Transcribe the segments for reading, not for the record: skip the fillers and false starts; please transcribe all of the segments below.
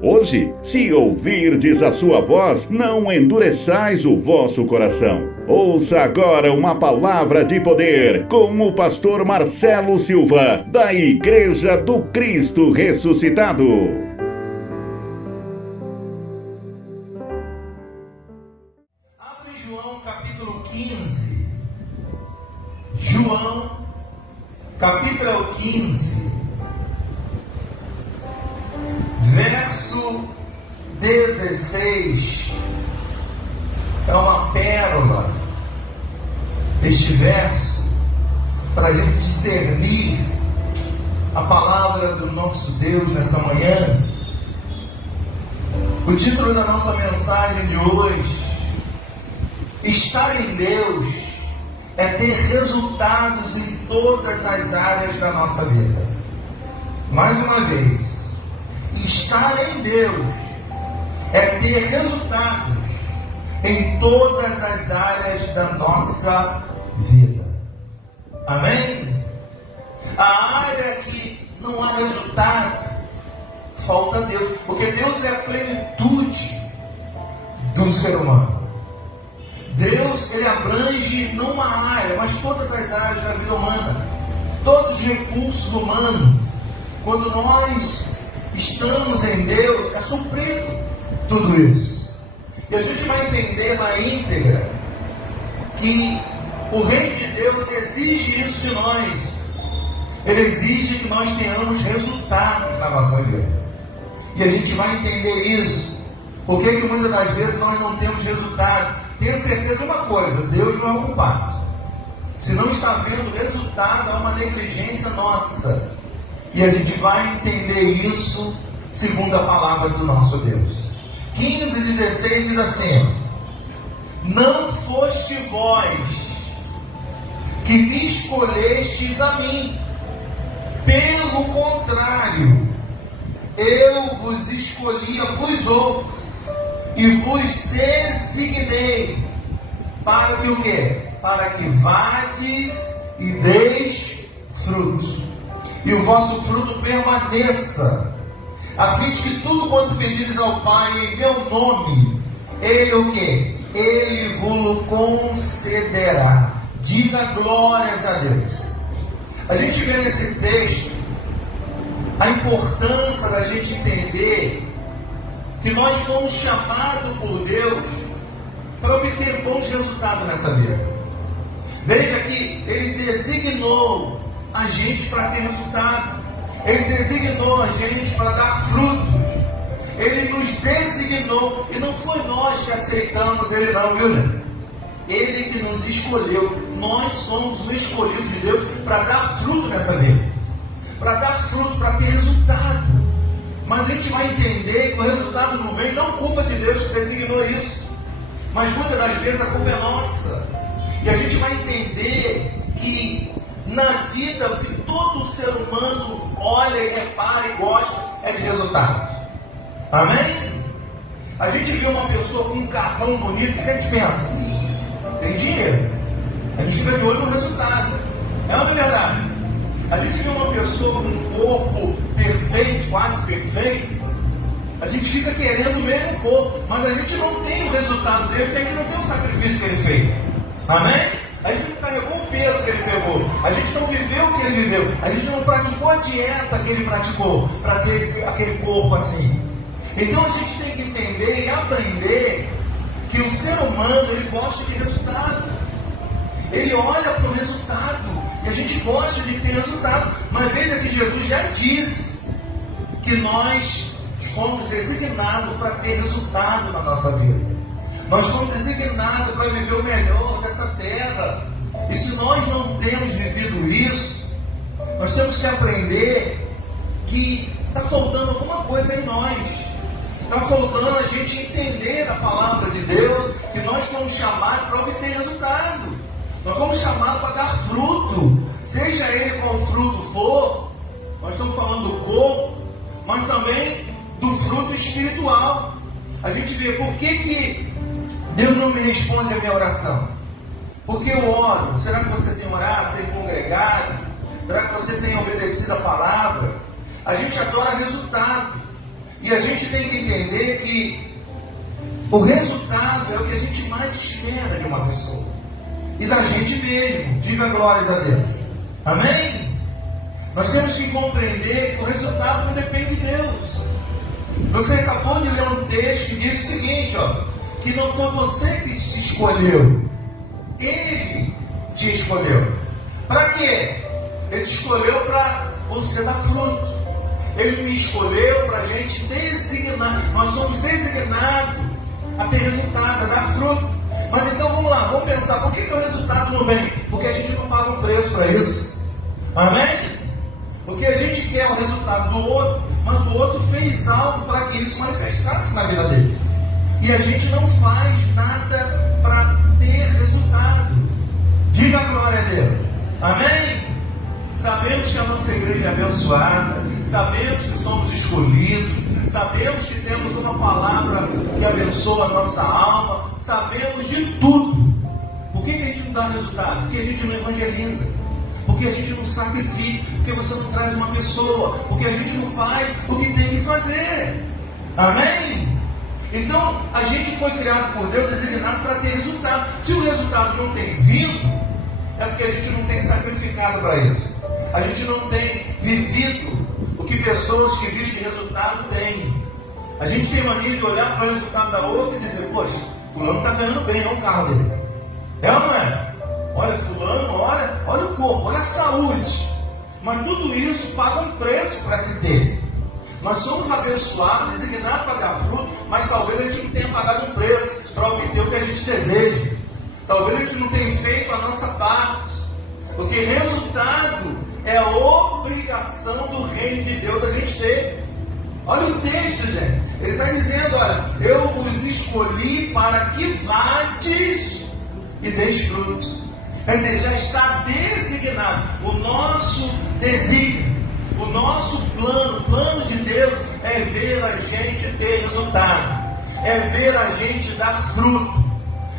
Hoje, se ouvirdes a sua voz, não endureçais o vosso coração. Ouça agora uma palavra de poder com o pastor Marcelo Silva, da Igreja do Cristo Ressuscitado. Abre João capítulo 15. João capítulo 15. Verso 16, é uma pérola este verso para a gente discernir a palavra do nosso Deus nessa manhã. O título da nossa mensagem de hoje: estar em Deus é ter resultados em todas as áreas da nossa vida. Mais uma vez, estar em Deus é ter resultados em todas as áreas da nossa vida. Amém? A área que não há resultado, falta Deus, porque Deus é a plenitude do ser humano. Deus, ele abrange não uma área, mas todas as áreas da vida humana, todos os recursos humanos. Quando nós estamos em Deus, é suprido tudo isso. E a gente vai entender na íntegra que o reino de Deus exige isso de nós. Ele exige que nós tenhamos resultados na nossa vida. E a gente vai entender isso. Por que muitas das vezes nós não temos resultado? Tenha certeza de uma coisa: Deus não é culpado. Se não está vendo resultado, há uma negligência nossa. E a gente vai entender isso segundo a palavra do nosso Deus. 15:16 diz assim: não foste vós que me escolhestes a mim, pelo contrário, eu vos escolhi a vós outros, e vos designei para que o quê? Para que vades e deis frutos, e o vosso fruto permaneça, a fim de que tudo quanto pedires ao Pai em meu nome, Ele o quê? Ele vos concederá. Diga glórias a Deus. A gente vê nesse texto a importância da gente entender que nós fomos chamados por Deus para obter bons resultados nessa vida. Veja que Ele designou a gente para ter resultado. Ele designou a gente para dar frutos. Ele nos designou. E não foi nós que aceitamos Ele não, viu, gente? Ele que nos escolheu. Nós somos o escolhido de Deus para dar fruto nessa vida. Para dar fruto, para ter resultado. Mas a gente vai entender que o resultado não vem, não culpa de Deus que designou isso. Mas muitas das vezes a culpa é nossa. E a gente vai entender que na vida, o que todo ser humano olha e repara e gosta é de resultado. Amém? A gente vê uma pessoa com um carrão bonito, o que a gente pensa? Tem dinheiro. A gente fica de olho no resultado. É ou não é verdade? A gente vê uma pessoa com um corpo perfeito, quase perfeito, a gente fica querendo o mesmo corpo, mas a gente não tem o resultado dele, porque a gente não tem o sacrifício que ele fez. Amém? A gente não carregou o peso que ele pegou, a gente não viveu o que ele viveu, a gente não praticou a dieta que ele praticou para ter aquele corpo assim. Então a gente tem que entender e aprender que o ser humano, ele gosta de resultado. Ele olha para o resultado e a gente gosta de ter resultado. Mas veja que Jesus já disse que nós fomos designados para ter resultado na nossa vida. Nós fomos designados para viver o melhor dessa terra. E se nós não temos vivido isso, nós temos que aprender que está faltando alguma coisa em nós. Está faltando a gente entender a palavra de Deus, que nós fomos chamados para obter resultado. Nós fomos chamados para dar fruto, seja ele qual fruto for. Nós estamos falando do corpo, mas também do fruto espiritual. A gente vê por que Deus não me responde a minha oração. Porque eu oro. Será que você tem orado, tem congregado? Será que você tem obedecido a palavra? A gente adora resultado. E a gente tem que entender que o resultado é o que a gente mais espera de uma pessoa. E da gente mesmo. Diga glórias a Deus. Amém? Nós temos que compreender que o resultado não depende de Deus. Você acabou de ler um texto que diz o seguinte, que não foi você que se escolheu. Ele te escolheu. Para quê? Ele te escolheu para você dar fruto. Ele me escolheu para a gente designar. Nós somos designados a ter resultado, a dar fruto. Mas então vamos lá, vamos pensar, por que o resultado não vem? Porque a gente não paga um preço para isso. Amém? Porque a gente quer o resultado do outro, mas o outro fez algo para que isso manifestasse na vida dele. E a gente não faz nada para ter resultado. Diga a glória a Deus. Amém? Sabemos que a nossa igreja é abençoada, sabemos que somos escolhidos, sabemos que temos uma palavra que abençoa a nossa alma, sabemos de tudo. Por que a gente não dá resultado? Porque a gente não evangeliza, porque a gente não sacrifica, porque você não traz uma pessoa, porque a gente não faz o que tem que fazer. Amém? Então, a gente foi criado por Deus, designado para ter resultado. Se o resultado não tem vindo, é porque a gente não tem sacrificado para isso. A gente não tem vivido o que pessoas que vivem de resultado têm. A gente tem mania de olhar para o resultado da outra e dizer, poxa, fulano está ganhando bem, olha o carro dele. É ou não é? Olha, fulano, olha o corpo, olha a saúde. Mas tudo isso paga um preço para se ter. Nós somos abençoados, designados para dar fruto, mas talvez a gente não tenha pagado um preço para obter o que a gente deseja. Talvez a gente não tenha feito a nossa parte. Porque resultado é a obrigação do reino de Deus da gente ter. Olha o texto, gente. Ele está dizendo, olha, eu vos escolhi para que vades e deis frutos. Quer dizer, já está designado. O nosso desígnio, o nosso plano, o plano de Deus é ver a gente ter resultado. É ver a gente dar fruto.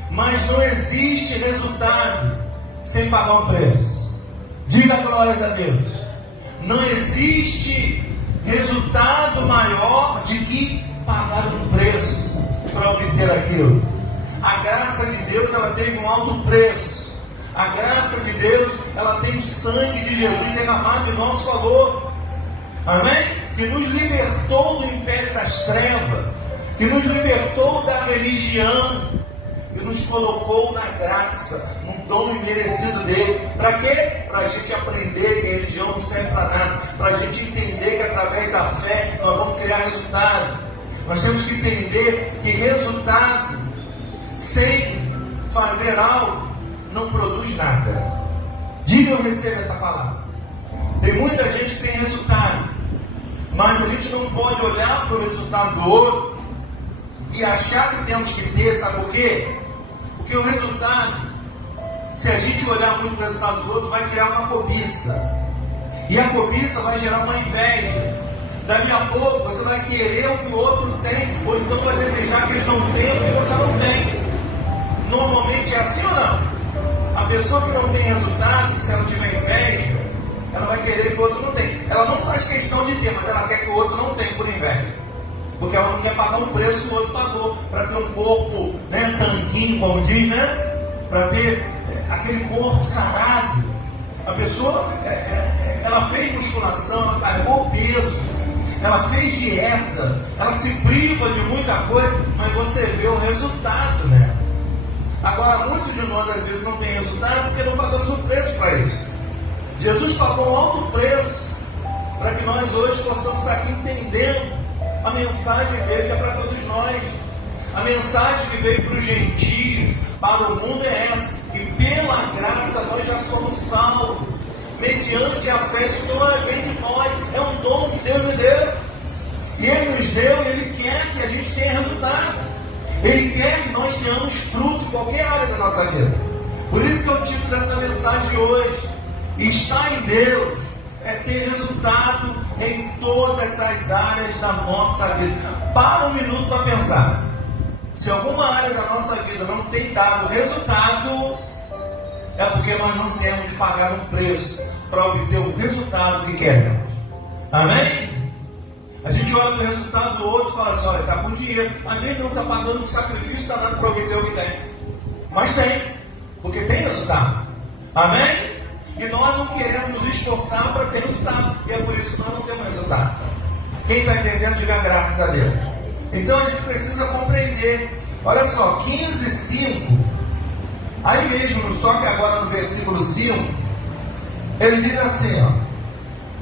Mas não existe resultado sem pagar um preço. Diga glórias a Deus. Não existe resultado maior de que pagar um preço para obter aquilo. A graça de Deus, ela teve um alto preço. A graça de Deus, ela tem o sangue de Jesus derramado em nosso favor. Amém? Que nos libertou do império das trevas, que nos libertou da religião, e nos colocou na graça, num dom imerecido dele. Para quê? Para a gente aprender que a religião não serve para nada, para a gente entender que através da fé nós vamos criar resultado. Nós temos que entender que resultado sem fazer algo não produz nada. Diga, eu recebo essa palavra. Tem muita gente que tem resultado, mas a gente não pode olhar para o resultado do outro e achar que temos que ter, sabe por quê? Porque o resultado, se a gente olhar muito para o resultado dos outros, vai criar uma cobiça. E a cobiça vai gerar uma inveja. Daqui a pouco você vai querer o que o outro tem, ou então vai desejar que ele não tenha o que você não tem. Normalmente é assim ou não? A pessoa que não tem resultado, se ela tiver inveja, ela vai querer que o outro não tenha. Ela não faz questão de ter, mas ela quer que o outro não tenha por inveja. Porque ela não quer pagar um preço que o outro pagou, para ter um corpo, né, tanquinho, como diz, né? Para ter aquele corpo sarado. A pessoa, ela fez musculação, ela carregou peso, ela fez dieta, ela se priva de muita coisa, mas você vê o resultado nela. Agora, muitos de nós às vezes não tem resultado porque não pagamos um preço para isso. Jesus pagou um alto preço para que nós hoje possamos estar aqui entendendo a mensagem dele que é para todos nós. A mensagem que veio para os gentios, para o mundo é essa, que pela graça nós já somos salvos, mediante a fé. Isso não vem de nós, é um dom que Deus nos deu. E Ele nos deu, e Ele quer que a gente tenha resultado. Ele quer que nós tenhamos fruto em qualquer área da nossa vida. Por isso que é o título dessa mensagem de hoje. Estar em Deus é ter resultado em todas as áreas da nossa vida. Para um minuto para pensar. Se alguma área da nossa vida não tem dado resultado, é porque nós não temos de pagar um preço para obter o resultado que queremos. Amém? A gente olha para o resultado do outro e fala assim, olha, está com dinheiro. Às vezes não está pagando um sacrifício danado para alguém ter o que tem. Mas tem, porque tem resultado. Amém? E nós não queremos nos esforçar para ter resultado. E é por isso que nós não temos resultado. Quem está entendendo, diga graças a Deus. Então a gente precisa compreender. Olha só, 15:5. Aí mesmo, só que agora no versículo 5, ele diz assim, ó.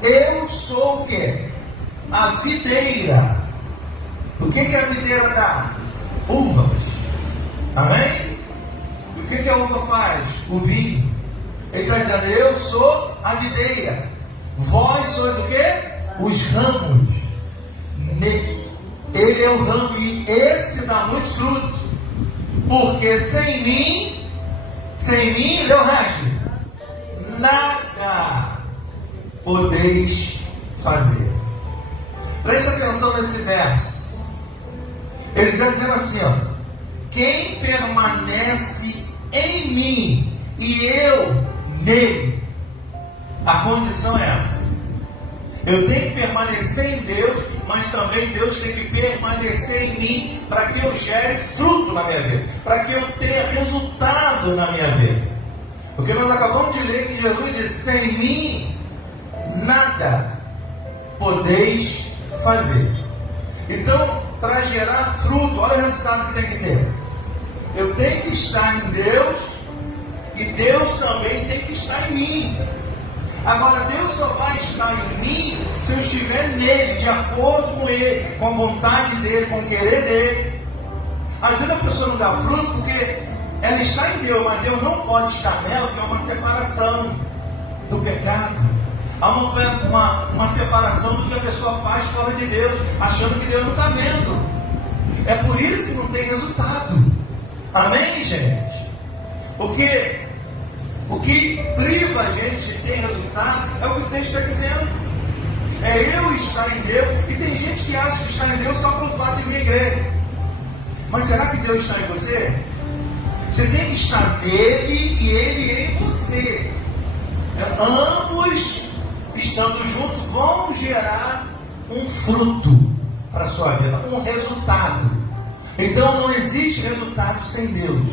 Eu sou o quê? A videira. O que a videira dá? Uvas. Amém? E o que a uva faz? O vinho. Ele está dizendo, eu sou a videira. Vós sois o quê? Os ramos. Ele é o ramo e esse dá muito fruto. Porque sem mim, deu resto. Nada podeis fazer. Preste atenção nesse verso. Ele está dizendo assim, ó. Quem permanece em mim e eu nele. A condição é essa. Eu tenho que permanecer em Deus, mas também Deus tem que permanecer em mim para que eu gere fruto na minha vida, para que eu tenha resultado na minha vida. Porque nós acabamos de ler que Jesus disse, sem mim nada podeis fazer. Então, para gerar fruto, olha o resultado que tem que ter. Eu tenho que estar em Deus e Deus também tem que estar em mim. Agora, Deus só vai estar em mim se eu estiver nele, de acordo com ele, com a vontade dele, com o querer dele. Às vezes a pessoa não dá fruto porque ela está em Deus, mas Deus não pode estar nela, porque é uma separação do pecado. Há uma separação do que a pessoa faz fora de Deus, achando que Deus não está vendo. É por isso que não tem resultado. Amém, gente? Porque o que priva a gente de ter resultado é o que o texto está dizendo. É eu estar em Deus. E tem gente que acha que está em Deus só pelo fato de vir à igreja. Mas será que Deus está em você? Você tem que estar nele e ele em você. Ambos, estando juntos, vão gerar um fruto para a sua vida, um resultado. Então não existe resultado sem Deus.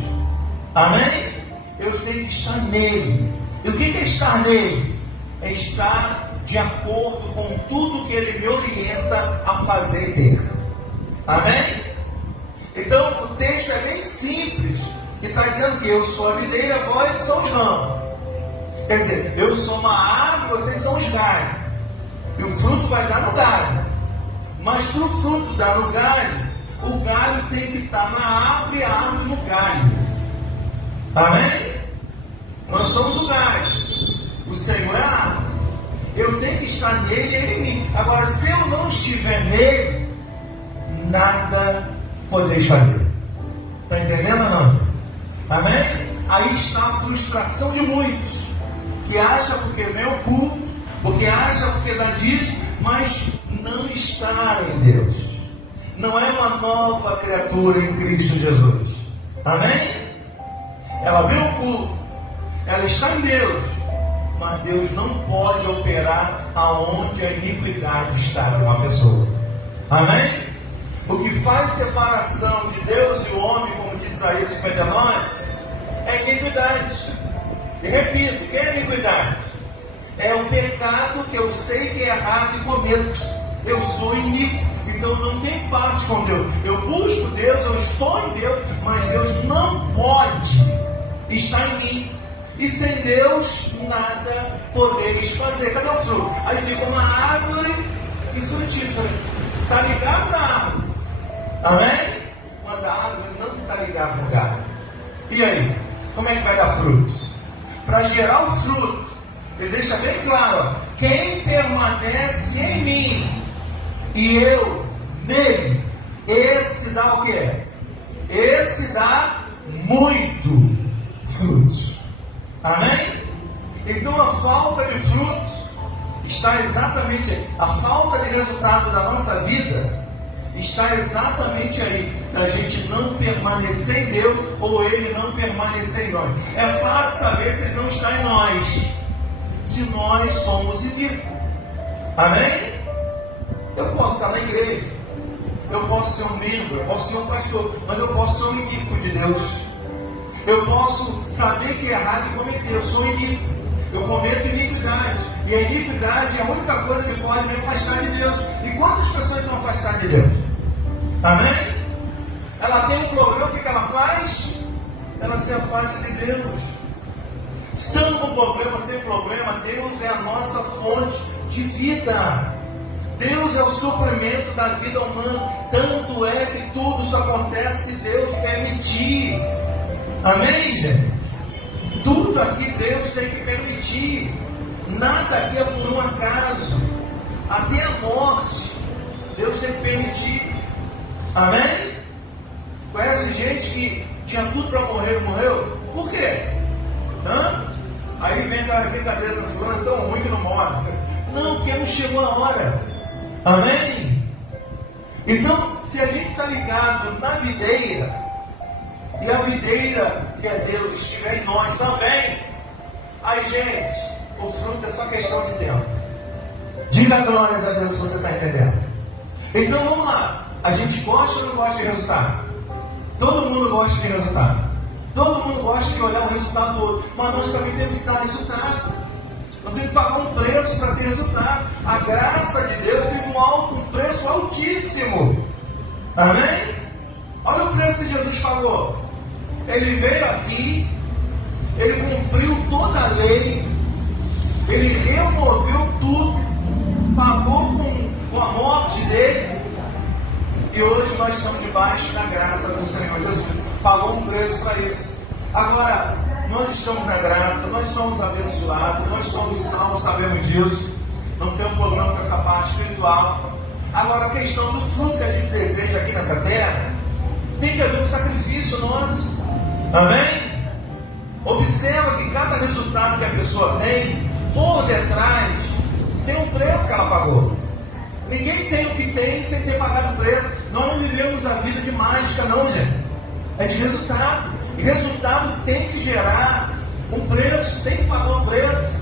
Amém? Eu tenho que estar nele. E o que é estar nele? É estar de acordo com tudo que ele me orienta a fazer e ter. Amém? Então o texto é bem simples, que está dizendo que eu sou a videira, vós são os ramos. Quer dizer, eu sou uma árvore, vocês são os galhos. E o fruto vai dar no galho. Mas para o fruto dar no galho, o galho tem que estar na árvore e a árvore no galho. Amém? Nós somos o galho. O Senhor é a árvore. Eu tenho que estar nele e ele em mim. Agora, se eu não estiver nele, nada podeis fazer. Está entendendo ou não? Amém? Aí está a frustração de muitos, que acha porque vem o culto, porque acha porque dá dízimo, mas não está em Deus. Não é uma nova criatura em Cristo Jesus. Amém? Ela vê o culto, ela está em Deus, mas Deus não pode operar aonde a iniquidade está em uma pessoa. Amém? O que faz separação de Deus e o homem, como diz Isaías 59, é iniquidade. E repito, o que é iniquidade? É o pecado que eu sei que é errado e cometo. Eu sou iníquo, então eu não tenho parte com Deus. Eu busco Deus, eu estou em Deus, mas Deus não pode estar em mim. E sem Deus, nada podeis fazer. Cadê o fruto? Aí fica uma árvore infrutífera. Está ligado na árvore. Amém? Mas a árvore não está ligada no galho. E aí? Como é que vai dar fruto? Para gerar o fruto, ele deixa bem claro, ó, quem permanece em mim e eu nele, esse dá o quê? Esse dá muito fruto. Amém? Então a falta de fruto está exatamente, a falta de resultado da nossa vida está exatamente aí, da gente não permanecer em Deus ou ele não permanecer em nós. É fácil saber se ele não está em nós, se nós somos iníquos. Amém? Eu posso estar na igreja, eu posso ser um membro, eu posso ser um pastor, mas eu posso ser um iníquo de Deus. Eu posso saber que é errado e cometer, eu sou iníquo, eu cometo iniquidade. E a iniquidade é a única coisa que pode me afastar de Deus. E quantas pessoas estão afastadas de Deus? Amém? Ela tem um problema, o que ela faz? Ela se afasta de Deus. Estando com problema, sem problema, Deus é a nossa fonte de vida. Deus é o suprimento da vida humana. Tanto é que tudo só acontece se Deus permitir. Amém, gente? Tudo aqui Deus tem que permitir. Nada aqui é por um acaso. Até a morte Deus tem que permitir. Amém? Conhece gente que tinha tudo para morrer e morreu? Por quê? Aí vem aquela brincadeira do fulano, é tão ruim que não morre. Não, porque não chegou a hora. Amém? Então, se a gente está ligado na videira, e a videira, que é Deus, estiver em nós também, aí, gente, o fruto é só questão de tempo. Diga glórias a Deus se você está entendendo. Então, vamos lá. A gente gosta ou não gosta de resultado? Todo mundo gosta de resultado. Todo mundo gosta de olhar o resultado do outro. Mas nós também temos que dar resultado. Nós temos que pagar um preço para ter resultado. A graça de Deus teve um preço altíssimo. Amém? Olha o preço que Jesus pagou. Ele veio aqui, ele cumpriu toda a lei, ele removeu tudo, pagou com a morte dele, e hoje nós estamos debaixo da graça do Senhor Jesus. Pagou um preço para isso. Agora, nós estamos na graça, nós somos abençoados, nós somos salvos, sabemos disso. Não tem um problema com essa parte espiritual. Agora, a questão do fruto que a gente deseja aqui nessa terra, tem que haver um sacrifício nosso. Amém? Observa que cada resultado que a pessoa tem, por detrás, tem um preço que ela pagou. Ninguém tem o que tem sem ter pagado o preço. Nós não vivemos a vida de mágica, não, gente. É de resultado. E resultado tem que gerar um preço, tem que pagar um preço.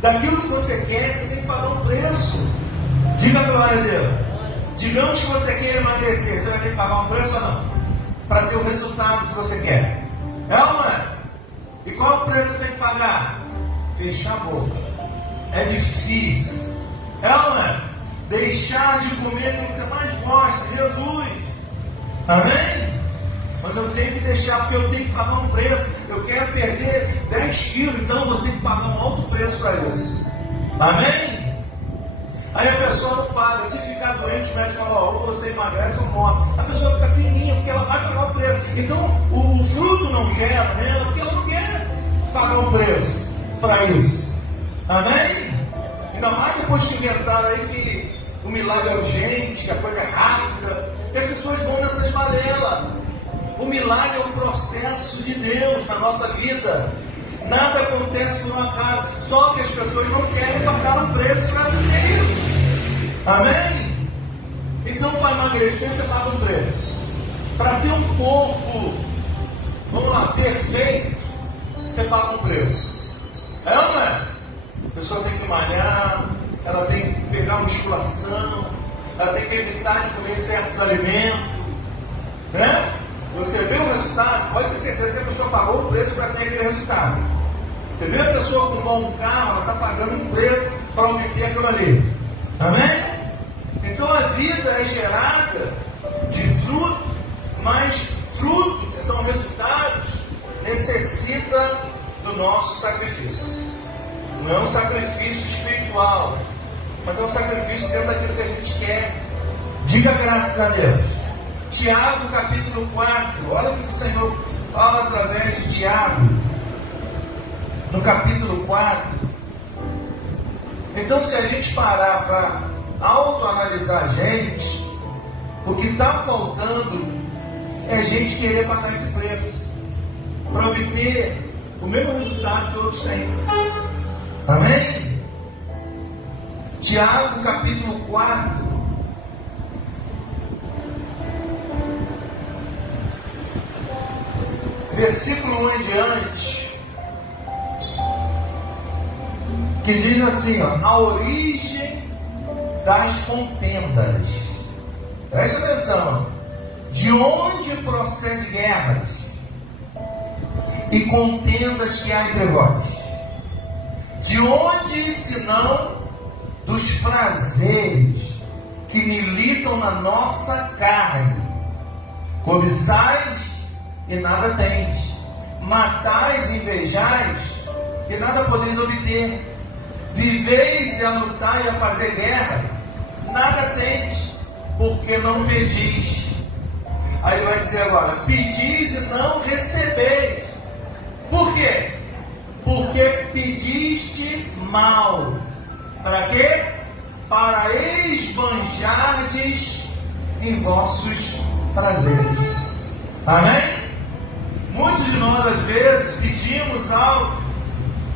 Daquilo que você quer, você tem que pagar um preço. Diga glória a Deus. Digamos que você quer emagrecer, você vai ter que pagar um preço ou não? Para ter o resultado que você quer. É ou não é? E qual é o preço que você tem que pagar? Fechar a boca. É difícil. É ou não é? Deixar de comer aquilo que você mais gosta, Jesus. Amém? Mas eu tenho que deixar, porque eu tenho que pagar um preço. Eu quero perder 10 quilos, então eu tenho que pagar um alto preço para isso. Amém? Aí a pessoa não paga. Se ficar doente, o médico fala, ou você emagrece ou morre. A pessoa fica fininha, porque ela vai pagar o preço. Então, o fruto não gera nela, porque ela não quer pagar o preço para isso. Amém? Ainda mais depois que inventaram aí que o milagre é urgente, que a coisa é rápida. E as pessoas vão nessas balela. O milagre é um processo de Deus na nossa vida. Nada acontece por um acaso. Só que as pessoas não querem pagar um preço para viver isso. Amém? Então, para emagrecer, você paga um preço. Para ter um corpo, vamos lá, perfeito, você paga um preço. É ou não é? A pessoa tem que malhar, ela tem que pegar musculação, ela tem que evitar de comer certos alimentos, né? Você vê o resultado, pode ter certeza que a pessoa pagou o preço para ter aquele resultado. Você vê a pessoa com um bom carro, ela está pagando um preço para obter aquilo ali. Amém? Então a vida é gerada de fruto, mas fruto, que são resultados, necessita do nosso sacrifício. Não é um sacrifício espiritual, mas é um sacrifício dentro daquilo que a gente quer. Diga graças a Deus. Tiago capítulo 4, olha o que o Senhor fala através de Tiago, no capítulo 4. Então, se a gente parar para autoanalisar a gente, o que está faltando é a gente querer pagar esse preço, para obter o mesmo resultado que outros têm. Amém? Tiago capítulo 4, versículo 1 em diante, que diz assim, ó, a origem das contendas. Presta atenção. De onde procede guerras e contendas que há entre vós? De onde, senão, dos prazeres que militam na nossa carne? Cobiçais e nada tendes, matais e invejais e nada podeis obter, viveis e a lutar e a fazer guerra, nada tendes, porque não pedis. Aí ele vai dizer agora, pedis e não recebeis. Por quê? Porque pediste mal. Para quê? Para esbanjardes em vossos prazeres. Amém? Muitos de nós, às vezes, pedimos algo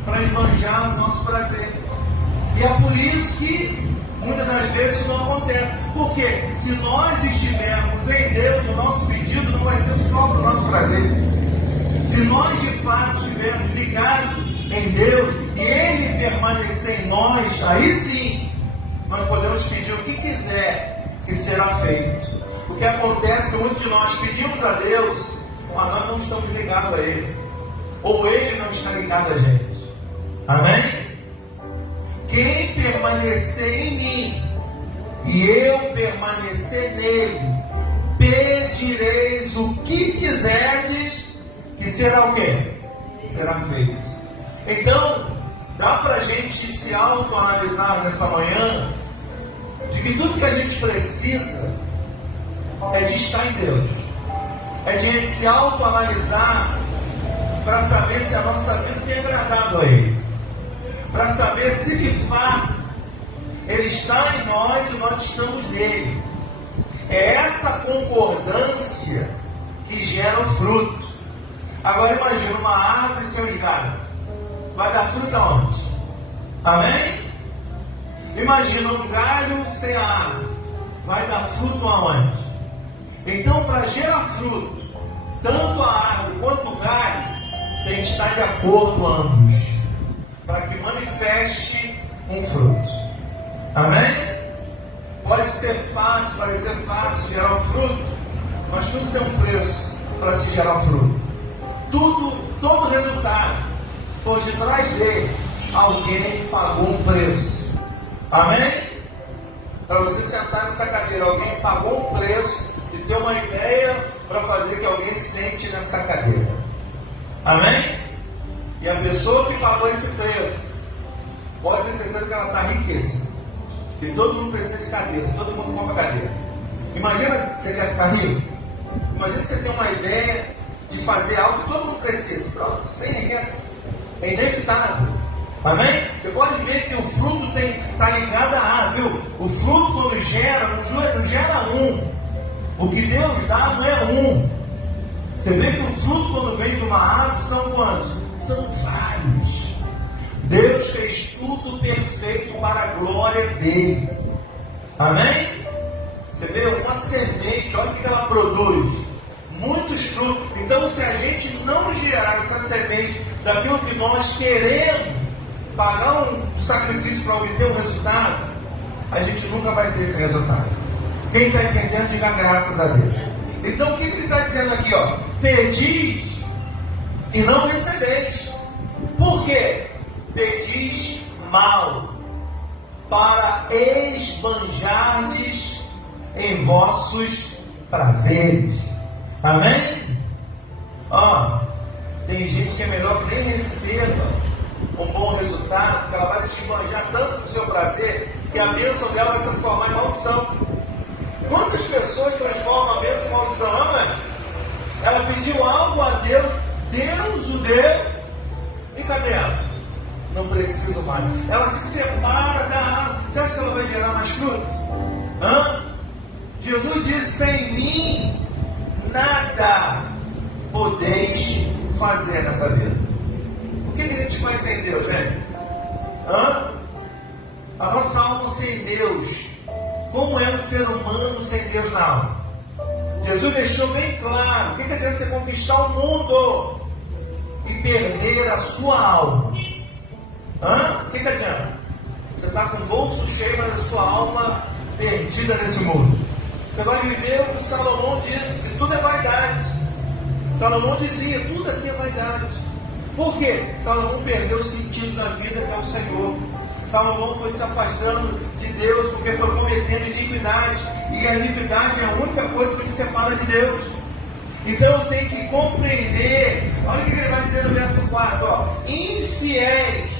para esbanjar o nosso prazer. E é por isso que muitas das vezes isso não acontece. Porque se nós estivermos em Deus, o nosso pedido não vai ser só para o nosso prazer. Se nós de fato estivermos ligados em Deus e Ele permanecer em nós, aí sim nós podemos pedir o que quiser que será feito. O que acontece é que muitos de nós pedimos a Deus, mas nós não estamos ligados a Ele, ou Ele não está ligado a gente. Amém? Quem permanecer em mim e eu permanecer nele, pedireis o que quiserdes, que será o quê? Será feito. Então, dá para a gente se autoanalisar nessa manhã, de que tudo que a gente precisa é de estar em Deus, é de se autoanalisar para saber se a nossa vida tem agradado a Ele, para saber se de fato Ele está em nós e nós estamos nele. É essa concordância que gera o fruto. Agora imagina uma árvore sem um galho, vai dar fruto aonde? Amém? Imagina um galho sem a árvore, vai dar fruto aonde? Então, para gerar fruto, tanto a árvore quanto o galho tem que estar de acordo ambos, para que manifeste um fruto. Amém? Pode ser fácil, parecer fácil gerar um fruto, mas tudo tem um preço para se gerar um fruto. Todo resultado, por detrás dele, alguém pagou um preço. Amém? Para você sentar nessa cadeira, alguém pagou um preço e ter uma ideia para fazer que alguém sente nessa cadeira. Amém? E a pessoa que pagou esse preço, pode ter certeza que ela está riquíssima. Porque todo mundo precisa de cadeira, todo mundo compra cadeira. Imagina que você quer ficar rico. Imagina que você tem uma ideia de fazer algo que todo mundo precisa. Pronto, você enriquece. É inevitável. Amém? Você pode ver que o fruto está ligado a árvore, viu? O fruto quando gera, não gera um. O que Deus dá não é um. Você vê que o fruto quando vem de uma árvore são quantos? São vários. Deus fez tudo perfeito para a glória dele. Amém? Você vê uma semente, olha o que ela produz. Muitos frutos. Então, se a gente não gerar essa semente daquilo que nós queremos, pagar um sacrifício para obter um resultado, a gente nunca vai ter esse resultado. Quem está entendendo, diga graças a Deus. Então, o que ele está dizendo aqui? Pedis e não recebeis. Por quê? Pedis mal, para esbanjardes em vossos prazeres. Amém? Tem gente que é melhor que nem receba um bom resultado, porque ela vai se esbanjar tanto do seu prazer, que a bênção dela vai se transformar em maldição. Quantas pessoas transformam a bênção em maldição? Mãe? Ela pediu algo a Deus, Deus o deu, e cadê ela? Não preciso mais. Ela se separa da árvore. Você acha que ela vai gerar mais frutos? Jesus disse: sem mim nada podeis fazer nessa vida. O que a gente faz sem Deus, né? A nossa alma sem Deus. Como é um ser humano sem Deus na alma? Jesus deixou bem claro. O que adianta você conquistar o mundo e perder a sua alma? O que adianta? Você está com o bolso cheio, mas a sua alma perdida nesse mundo. Você vai viver o que Salomão disse, que tudo é vaidade. Salomão dizia, tudo aqui é vaidade. Por quê? Salomão perdeu o sentido da vida, que é o Senhor. Salomão foi se afastando de Deus porque foi cometendo iniquidade. E a iniquidade é a única coisa que te separa de Deus. Então eu tenho que compreender. Olha o que ele vai dizer no verso 4. Ó. Infiéis,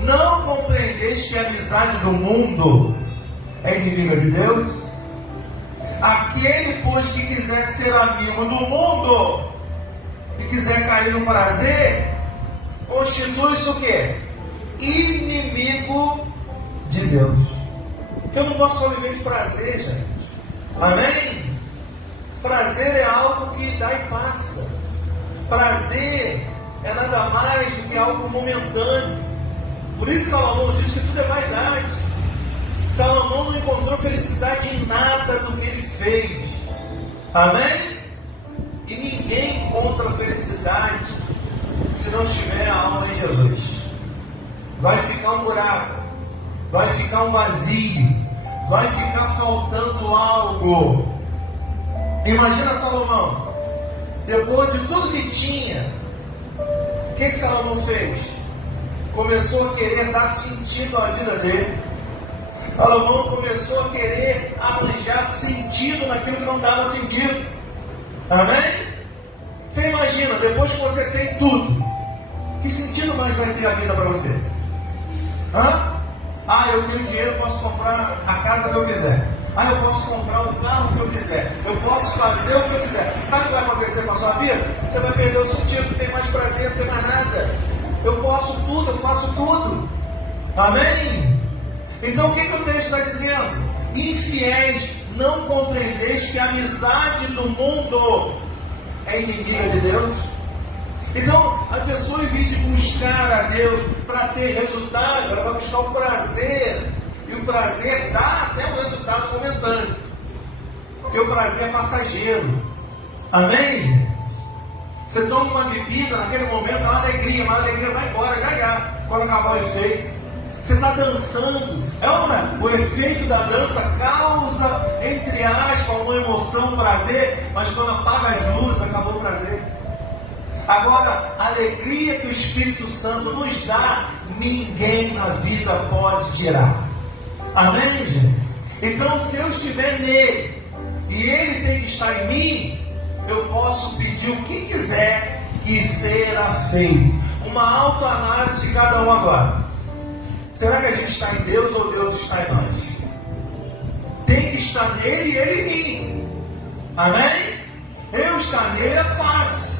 não compreendeis que a amizade do mundo é inimiga de Deus? Aquele, pois, que quiser ser amigo do mundo e quiser cair no prazer, constitui-se o quê? Inimigo de Deus. Eu não posso só viver de prazer, gente. Amém? Prazer é algo que dá e passa. Prazer é nada mais do que algo momentâneo. Por isso Salomão diz que tudo é vaidade. Salomão não encontrou felicidade em nada do que ele fez. Amém? E ninguém encontra felicidade se não tiver a alma em Jesus. Vai ficar um buraco, vai ficar um vazio, vai ficar faltando algo. Imagina Salomão, depois de tudo que tinha, o que Salomão fez? Começou a querer dar sentido à vida dele. Salomão começou a querer arranjar sentido naquilo que não dava sentido. Amém? Você imagina, depois que você tem tudo, que sentido mais vai ter a vida para você? Eu tenho dinheiro, posso comprar a casa que eu quiser. Eu posso comprar o carro que eu quiser. Eu posso fazer o que eu quiser. Sabe o que vai acontecer com a sua vida? Você vai perder o sentido, não tem mais prazer, não tem mais nada. Eu posso tudo, eu faço tudo. Amém? Então o que o texto está dizendo? Infiéis, não compreendeis que a amizade do mundo é inimiga de Deus? Então, a pessoa, em vez de buscar a Deus para ter resultado, ela vai buscar o prazer. E o prazer dá até um resultado momentâneo. Porque o prazer é passageiro. Amém? Você toma uma bebida, naquele momento é uma alegria, mas a alegria vai embora já. Quando acabar o efeito. Você está dançando. O efeito da dança causa, entre aspas, uma emoção, um prazer, mas quando apaga as luzes, acabou o prazer. Agora, a alegria que o Espírito Santo nos dá, ninguém na vida pode tirar. Amém, gente? Então, se eu estiver nele e ele tem que estar em mim, eu posso pedir o que quiser que será feito. Uma autoanálise de cada um agora. Será que a gente está em Deus ou Deus está em nós? Tem que estar nele e ele em mim. Amém? Eu estar nele é fácil.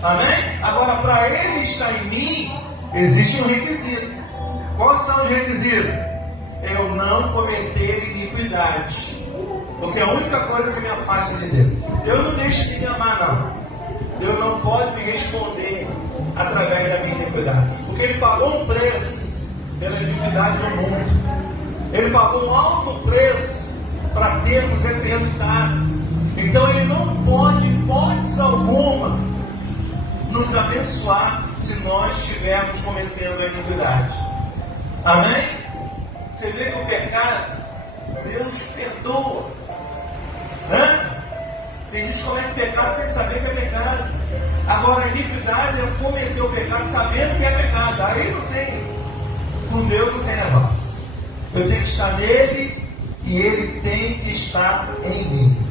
Amém? Agora, para ele estar em mim, existe um requisito. Quais são os requisitos? Eu não cometer iniquidade. Porque é a única coisa que me afasta de Deus. Deus não deixa de me amar, não. Deus não pode me responder através da minha iniquidade. Porque Ele pagou um preço pela iniquidade do mundo. Ele pagou um alto preço para termos esse resultado. Então Ele não pode, em hipótese alguma, nos abençoar se nós estivermos cometendo a iniquidade. Amém? Você vê que o pecado, Deus perdoa. Tem gente que comete pecado sem saber que é pecado. Agora a iniquidade é cometer o pecado sabendo que é pecado. Aí não tem. Com Deus não tem negócio. Eu tenho que estar nele e ele tem que estar em mim.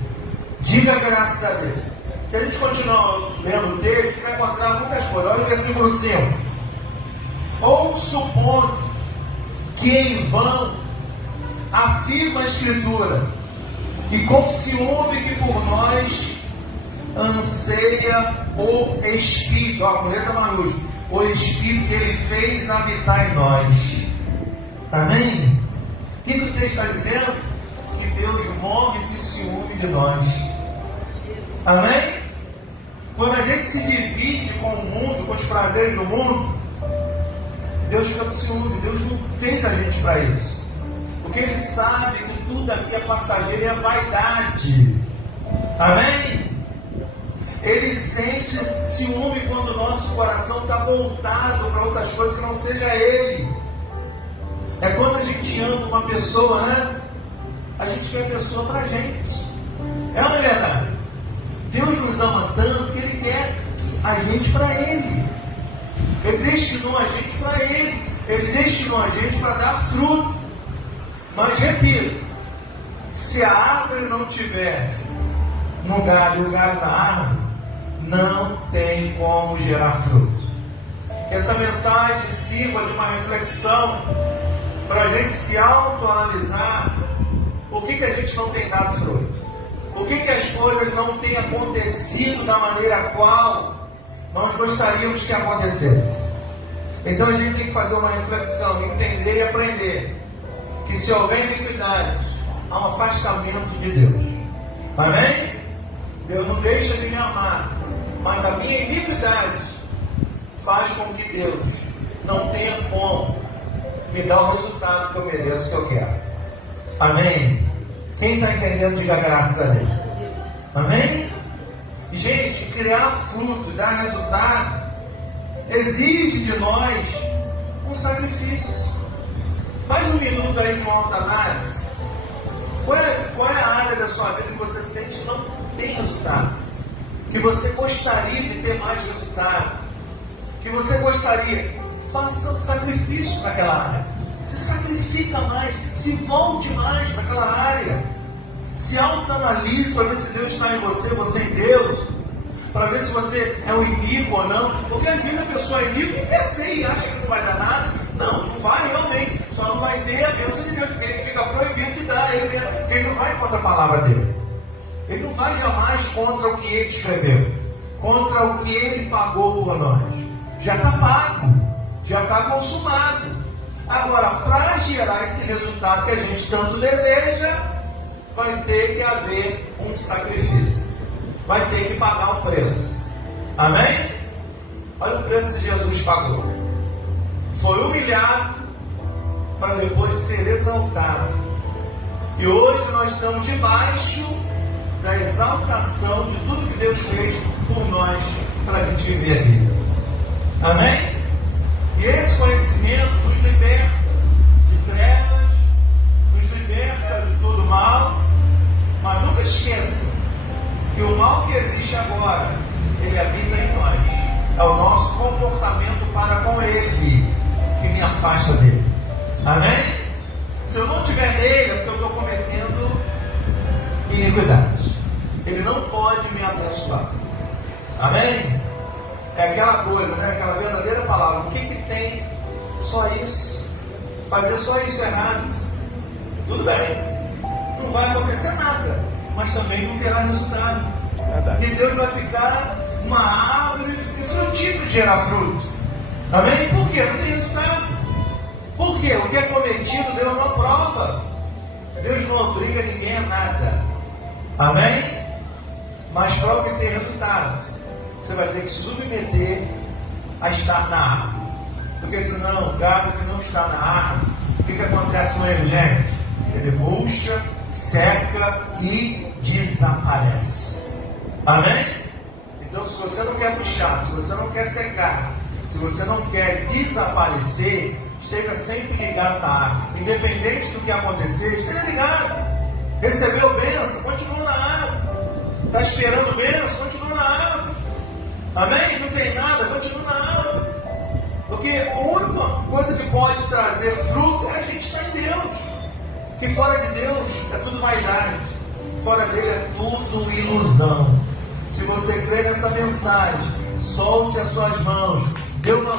Diga graças a Deus. Se a gente continuar lendo o texto, vai encontrar muitas coisas. Olha o versículo 5. Ou supondo que em vão afirma a Escritura, e com ciúme que por nós anseia o Espírito, com letra maiúscula, o Espírito que Ele fez habitar em nós. Amém? O que o texto está dizendo? Que Deus morre de ciúme de nós. Amém? Quando a gente se divide com o mundo, com os prazeres do mundo, Deus fica com ciúme. Deus não fez a gente para isso. Porque Ele sabe que tudo aqui é passageiro e é vaidade. Amém? Ele sente ciúme quando o nosso coração está voltado para outras coisas que não seja Ele. É quando a gente ama uma pessoa, né? A gente quer a pessoa pra gente. É uma verdade. Deus nos ama tanto que Ele quer a gente para Ele. Ele destinou a gente para Ele. Ele destinou a gente para dar fruto. Mas repito, se a árvore não tiver no galho, o galho da árvore, não tem como gerar fruto. Que essa mensagem sirva de uma reflexão para a gente se autoanalisar. Por que a gente não tem dado fruto? Por que as coisas não têm acontecido da maneira a qual nós gostaríamos que acontecesse? Então a gente tem que fazer uma reflexão, entender e aprender que se houver iniquidade, há um afastamento de Deus. Amém? Deus não deixa de me amar, mas a minha iniquidade faz com que Deus não tenha como me dar o resultado que eu mereço, que eu quero. Amém? Quem está entendendo, diga graças a Deus. Amém? Gente, criar fruto, dar resultado, exige de nós um sacrifício. Faz um minuto aí de uma autoanálise. Qual é a área da sua vida que você sente que não tem resultado? Que você gostaria de ter mais resultado? Que você gostaria? Faça um sacrifício naquela área. Se sacrifica mais, se volte mais para aquela área. Se autoanalise para ver se Deus está em você, você em Deus. Para ver se você é um iníquo ou não. Porque às vezes a pessoa é iníquo e quer ser e acha que não vai dar nada. Não vai realmente. Só não vai ter a bênção de Deus, porque ele fica proibido de dar. Porque ele não vai contra a palavra dele. Ele não vai jamais contra o que ele escreveu. Contra o que ele pagou por nós. Já está pago. Já está consumado. Agora, para gerar esse resultado que a gente tanto deseja, vai ter que haver um sacrifício. Vai ter que pagar um preço. Amém? Olha o preço que Jesus pagou. Foi humilhado para depois ser exaltado. E hoje nós estamos debaixo da exaltação de tudo que Deus fez por nós para a gente viver aqui. Amém? E esse conhecimento nos liberta de trevas, nos liberta de todo mal, mas nunca esqueça que o mal que existe agora, ele habita em nós. É o nosso comportamento para com ele que me afasta dele. Amém? Se eu não estiver nele, é porque eu estou cometendo iniquidade. Ele não pode me abençoar. Amém? É aquela coisa, né? Aquela verdadeira palavra. O que tem? Só isso. Fazer só isso errado. Tudo bem. Não vai acontecer nada. Mas também não terá resultado. Que Deus vai ficar uma árvore frutífera de gerar fruto. Amém? Por quê? Não tem resultado. Por quê? O que é cometido, Deus não aprova. Deus não obriga ninguém a nada. Amém? Mas para obter resultados, você vai ter que se submeter a estar na árvore. Porque senão, o gado que não está na árvore, o que acontece com ele, gente? Ele murcha, seca e desaparece. Amém? Então, se você não quer murchar, se você não quer secar, se você não quer desaparecer, esteja sempre ligado na árvore. Independente do que acontecer, esteja ligado. Recebeu bênção, continua na árvore. Está esperando bênção, continua na árvore. Amém? Não tem nada, continua na árvore. Porque a única coisa que pode trazer fruto é a gente estar em Deus. Que fora de Deus é tudo vaidade. Fora dele é tudo ilusão. Se você crê nessa mensagem, solte as suas mãos. Dê uma